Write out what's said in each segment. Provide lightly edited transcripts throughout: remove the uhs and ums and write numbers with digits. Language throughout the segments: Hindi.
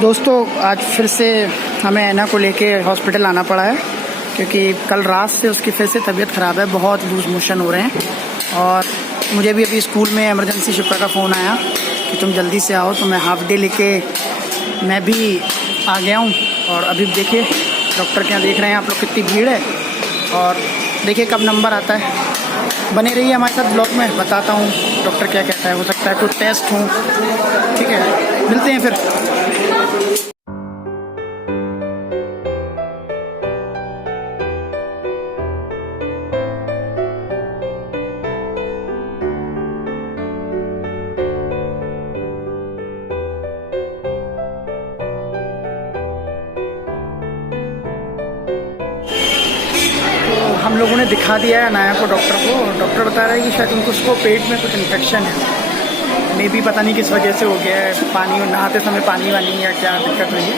दोस्तों आज फिर से हमें ऐना को लेके हॉस्पिटल आना पड़ा है क्योंकि कल रात से उसकी फिर से तबीयत ख़राब है। बहुत लूज मोशन हो रहे हैं और मुझे भी अभी स्कूल में इमरजेंसी शिफ्ट का फ़ोन आया कि तुम जल्दी से आओ, तो मैं हाफ डे लेके मैं भी आ गया हूँ। और अभी देखिए डॉक्टर के यहाँ देख रहे हैं आप लोग कितनी भीड़ है, और देखिए कब नंबर आता है। बने रहिए हमारे साथ ब्लॉग में, बताता हूँ डॉक्टर क्या कहता है। हो सकता है कुछ टेस्ट हो, ठीक है, मिलते हैं फिर। हम लोगों ने दिखा दिया है अनाया को डॉक्टर को। डॉक्टर बता रहा है कि शायद उसको पेट में कुछ इन्फेक्शन है, मे बी पता नहीं किस वजह से हो गया है। पानी नहाते समय पानी वानी या क्या दिक्कत हुई है,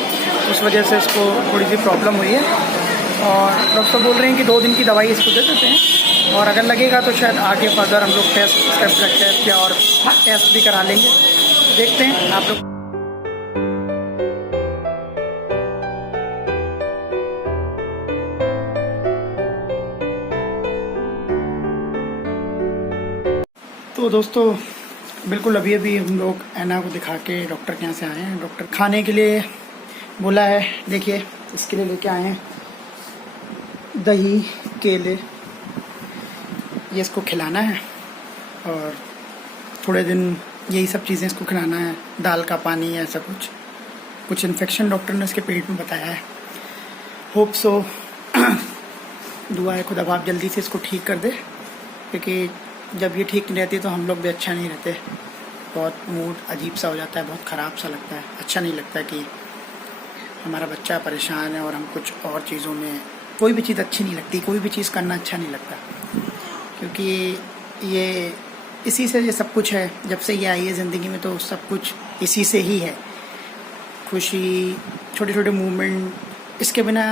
उस वजह से उसको थोड़ी सी प्रॉब्लम हुई है। और डॉक्टर बोल रहे हैं कि 2 दिन की दवाई इसको दे देते हैं, और अगर लगेगा तो शायद आगे फर्दर हम लोग टेस्ट या और टेस्ट भी करा लेंगे। देखते हैं आप लोग। तो दोस्तों बिल्कुल अभी हम लोग ऐना को दिखा के डॉक्टर के यहाँ से आए हैं। डॉक्टर खाने के लिए बोला है, देखिए इसके लिए लेके आए हैं दही केले, ये इसको खिलाना है और थोड़े दिन यही सब चीज़ें इसको खिलाना है। दाल का पानी ऐसा कुछ इन्फेक्शन डॉक्टर ने इसके पेट में बताया है। होप सो दुआ है खुदा बाप जल्दी से इसको ठीक कर दे, क्योंकि जब ये ठीक नहीं रहती तो हम लोग भी अच्छा नहीं रहते। बहुत मूड अजीब सा हो जाता है, बहुत ख़राब सा लगता है। अच्छा नहीं लगता कि हमारा बच्चा परेशान है और हम कुछ और चीज़ों में, कोई भी चीज़ अच्छी नहीं लगती, कोई भी चीज़ करना अच्छा नहीं लगता, क्योंकि ये इसी से ये सब कुछ है। जब से ये आई है ज़िंदगी में तो सब कुछ इसी से ही है। खुशी, छोटे छोटे मूवमेंट, इसके बिना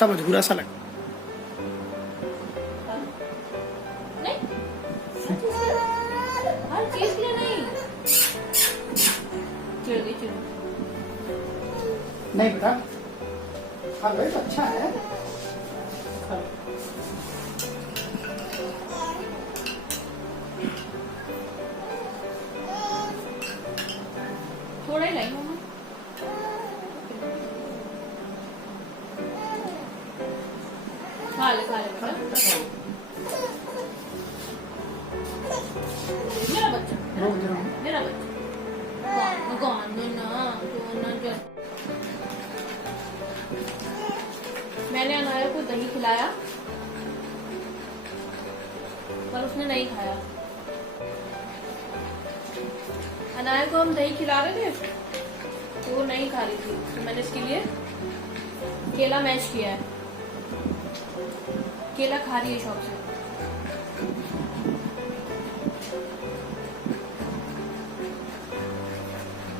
सब अधूरा सा लगता है। नहीं बेटा खा लो, तो अच्छा है। थोड़ा ही लाई मम्मा। खा ले बेटा। मेरा बच्चा मैंने अनाया को दही खिलाया पर उसने नहीं खाया। अनाया को हम दही खिला रहे थे तो वो नहीं खा रही थी, तो मैंने इसके लिए केला मैश किया है। केला खा रही है शौक से।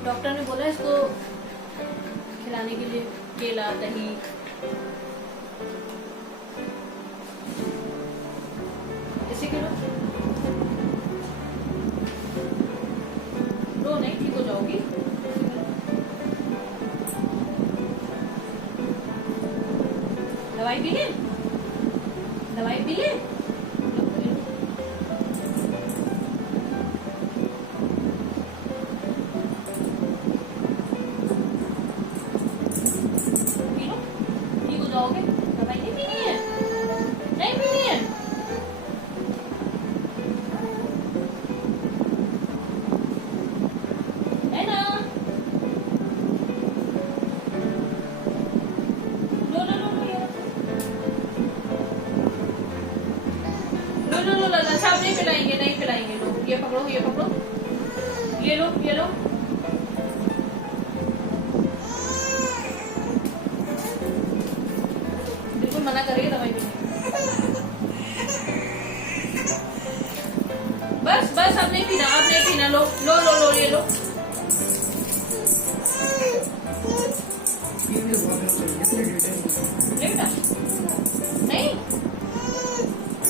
डॉक्टर ने बोला इसको खिलाने के लिए केला दही। इसे खिलाओ, रो नहीं, ठीक हो जाओगी। दवाई पी ले, दवाई पी ले। दवाई नहीं पीनी है, नहीं पीनी है। है ना? लो साहब नहीं पिलाएंगे, नहीं पिलाएंगे। लो ये पकड़ो, ये पकड़ो, ये लो, ये लो। मना करिए दवाई पीने। बस अब नहीं पीना, अब नहीं पीना। लो लो लो लो ये लो। नहीं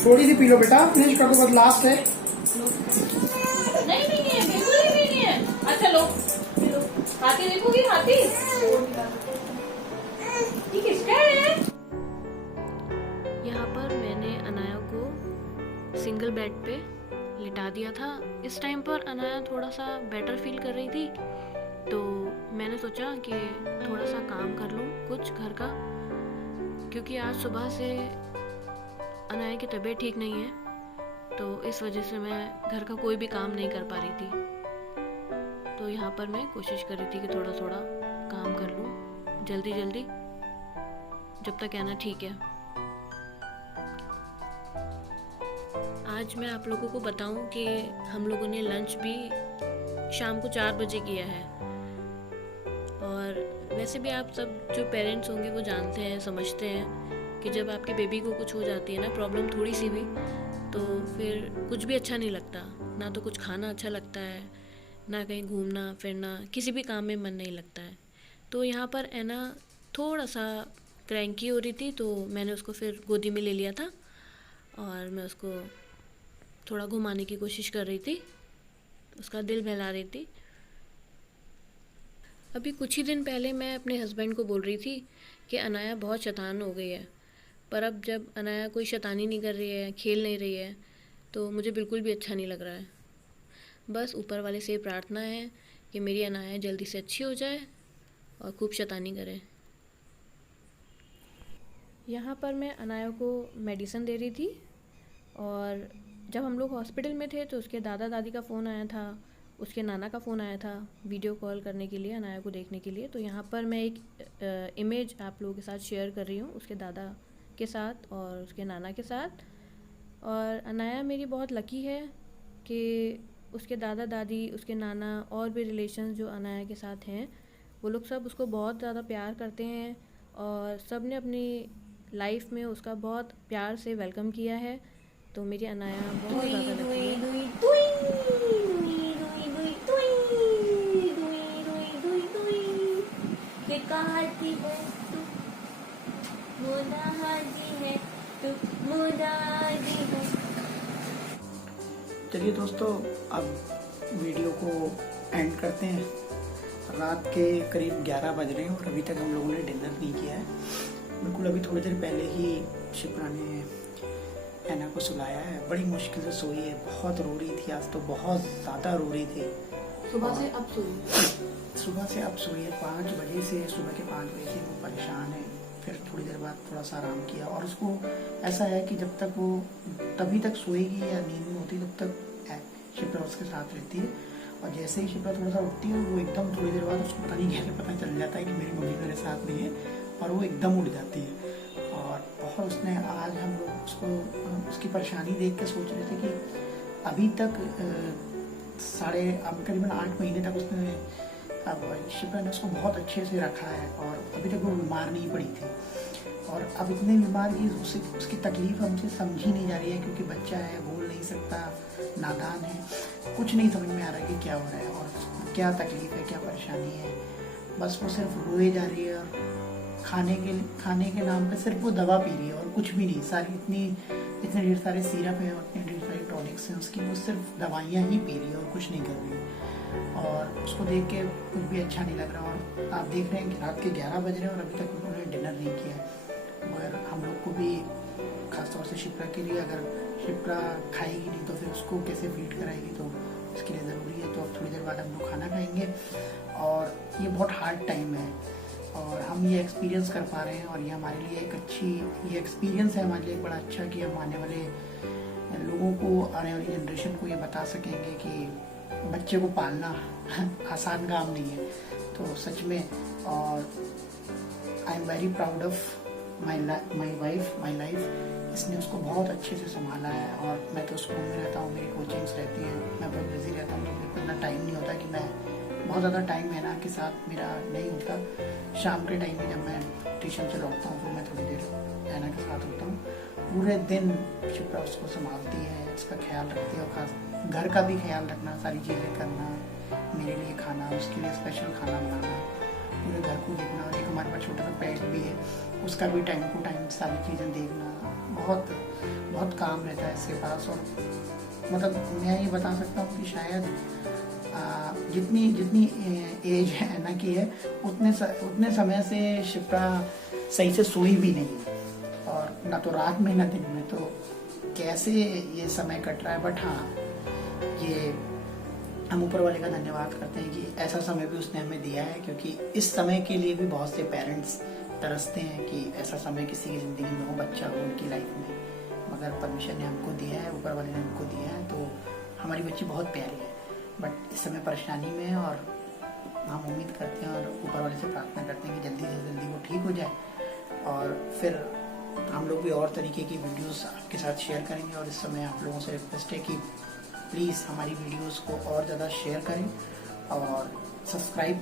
थोड़ी सी पी लो बेटा, फिनिश कर दो, बस लास्ट है। नहीं पीनी है, बिल्कुल नहीं पीनी है। अच्छा लो, पी लो। हाथी देखोगी? हाथी ये किसका है? यहाँ पर मैंने अनाया को सिंगल बेड पे लिटा दिया था। इस टाइम पर अनाया थोड़ा सा बेटर फील कर रही थी, तो मैंने सोचा कि थोड़ा सा काम कर लूँ कुछ घर का, क्योंकि आज सुबह से अनाया की तबीयत ठीक नहीं है, तो इस वजह से मैं घर का कोई भी काम नहीं कर पा रही थी। तो यहाँ पर मैं कोशिश कर रही थी कि थोड़ा थोड़ा काम कर लूँ जल्दी जल्दी, जब तक आना ठीक है। आज मैं आप लोगों को बताऊं कि हम लोगों ने लंच भी शाम को 4 बजे किया है। और वैसे भी आप सब जो पेरेंट्स होंगे वो जानते हैं, समझते हैं कि जब आपके बेबी को कुछ हो जाती है ना प्रॉब्लम थोड़ी सी भी, तो फिर कुछ भी अच्छा नहीं लगता, ना तो कुछ खाना अच्छा लगता है, ना कहीं घूमना फिरना, किसी भी काम में मन नहीं लगता है। तो यहाँ पर ऐना थोड़ा सा क्रैंकी हो रही थी, तो मैंने उसको फिर गोदी में ले लिया था और मैं उसको थोड़ा घुमाने की कोशिश कर रही थी, उसका दिल बहला रही थी। अभी कुछ ही दिन पहले मैं अपने हस्बैंड को बोल रही थी कि अनाया बहुत शैतान हो गई है, पर अब जब अनाया कोई शैतानी नहीं कर रही है, खेल नहीं रही है, तो मुझे बिल्कुल भी अच्छा नहीं लग रहा है। बस ऊपर वाले से प्रार्थना है कि मेरी अनाया जल्दी से अच्छी हो जाए और खूब शैतानी करे। यहाँ पर मैं अनाया को मेडिसिन दे रही थी, और जब हम लोग हॉस्पिटल में थे तो उसके दादा दादी का फ़ोन आया था, उसके नाना का फ़ोन आया था वीडियो कॉल करने के लिए, अनाया को देखने के लिए। तो यहाँ पर मैं एक इमेज आप लोगों के साथ शेयर कर रही हूँ, उसके दादा के साथ और उसके नाना के साथ। और अनाया मेरी बहुत लकी है कि उसके दादा दादी, उसके नाना और भी रिलेशंस जो अनाया के साथ हैं, वो लोग सब उसको बहुत ज़्यादा प्यार करते हैं और सब ने अपनी लाइफ में उसका बहुत प्यार से वेलकम किया है। तो मेरी अनाया बहुत ज़्यादा लकी है। चलिए दोस्तों, अब वीडियो को एंड करते हैं। रात के करीब 11 बज रहे हैं और अभी तक हम लोगों ने डिनर नहीं किया है। बिल्कुल अभी थोड़ी देर पहले ही शिप्रा ने ऐना को सुलाया है। बड़ी मुश्किल से सोई है, बहुत रो रही थी आज तो, बहुत ज़्यादा रो रही थी। सुबह से अब सोई है 5 बजे से, सुबह के 5 बजे से वो परेशान है। फिर थोड़ी देर बाद थोड़ा सा आराम किया, और उसको ऐसा है कि जब तक वो तभी तक सोएगी या नींद में होती तब तक शिप्रा उसके साथ रहती है। और जैसे ही शिप्रा थोड़ा सा उठती है, वो एकदम थोड़ी देर बाद उसको पता नहीं कैसे पता चल जाता है कि मेरी मम्मी मेरे साथ नहीं है, और वो एकदम उठ जाती है। और बहुत उसने आज हम लोग उसको उसकी परेशानी देख के सोच रहे थे कि अभी तक करीबन 8 महीने तक उसने शिप्रा ने उसको बहुत अच्छे से रखा है, और अभी तक वो बीमार नहीं पड़ी थी। और अब इतने बीमार की उसकी तकलीफ हमसे समझी नहीं जा रही है, क्योंकि बच्चा है, बोल नहीं सकता, नादान है, कुछ नहीं समझ में आ रहा है कि क्या हो रहा है और क्या तकलीफ है, क्या परेशानी है। बस वो सिर्फ रोए जा रही है, और खाने के नाम पे सिर्फ वो दवा पी रही है और कुछ भी नहीं। सारी इतने ढेर सारे सिरप है और इतने ढेर सारे टॉनिक्स हैं उसकी, वो सिर्फ दवाइयाँ ही पी रही है और कुछ नहीं कर रही है। और उसको देख के कुछ भी अच्छा नहीं लग रहा। और आप देख रहे हैं कि रात के 11 बज रहे हैं और अभी तक उन्होंने डिनर नहीं किया है। मगर हम लोग को भी, खासतौर से शिप्रा के लिए, अगर शिप्रा खाएगी नहीं तो फिर उसको कैसे फीड कराएगी, तो इसके लिए ज़रूरी है। तो अब थोड़ी देर बाद हम लोग खाना खाएंगे, और ये बहुत हार्ड टाइम है और हम ये एक्सपीरियंस कर पा रहे हैं, और ये हमारे लिए ये एक्सपीरियंस है हमारे लिए बड़ा अच्छा, कि हम आने वाले लोगों को, आने वाली जनरेशन को ये बता सकेंगे कि बच्चे को पालना आसान काम नहीं है। तो सच में, और I am very proud of my life. इसने उसको बहुत अच्छे से संभाला है, और मैं तो स्कूल में रहता हूँ, मेरी कोचिंग्स रहती हैं, मैं बहुत बिजी रहता हूँ, तो मेरे को इतना टाइम नहीं होता कि मैं बहुत ज़्यादा टाइम ऐना के साथ मेरा नहीं होता। शाम के टाइम में जब मैं ट्यूशन से लौटता हूँ तो मैं थोड़ी देर ऐना के साथ होता हूँ। पूरे दिन शिप्रा उसको संभालती है, उसका ख्याल रखती है, और खास घर का भी ख्याल रखना, सारी चीज़ें करना, मेरे लिए खाना, उसके लिए स्पेशल खाना बनाना, पूरे घर को देखना। और एक हमारे पास छोटा सा पेट भी है, उसका भी टाइम टू टाइम सारी चीज़ें देखना, बहुत काम रहता है इसके पास। और मतलब मैं ये बता सकता हूँ कि शायद जितनी जितनी एज है ऐना की है उतने समय से शिप्रा सही से सोई भी नहीं, और ना तो रात में ना दिन में, तो कैसे ये समय कट रहा है। बट हाँ, ये हम ऊपर वाले का धन्यवाद करते हैं कि ऐसा समय भी उसने हमें दिया है, क्योंकि इस समय के लिए भी बहुत से पेरेंट्स तरसते हैं कि ऐसा समय किसी की ज़िंदगी में हो, बच्चा हो उनकी लाइफ में, मगर परमिशन ने हमको दिया है, ऊपर वाले ने हमको दिया है, तो हमारी बच्ची बहुत प्यारी है। बट इस समय परेशानी में है, और हम उम्मीद करते हैं और ऊपर वाले से प्रार्थना करते हैं कि जल्दी से जल्दी वो ठीक हो जाए, और फिर हम लोग भी और तरीके की वीडियोस आपके साथ शेयर करेंगे। और इस समय आप लोगों से रिक्वेस्ट है कि प्लीज़ हमारी वीडियोस को और ज़्यादा शेयर करें और सब्सक्राइब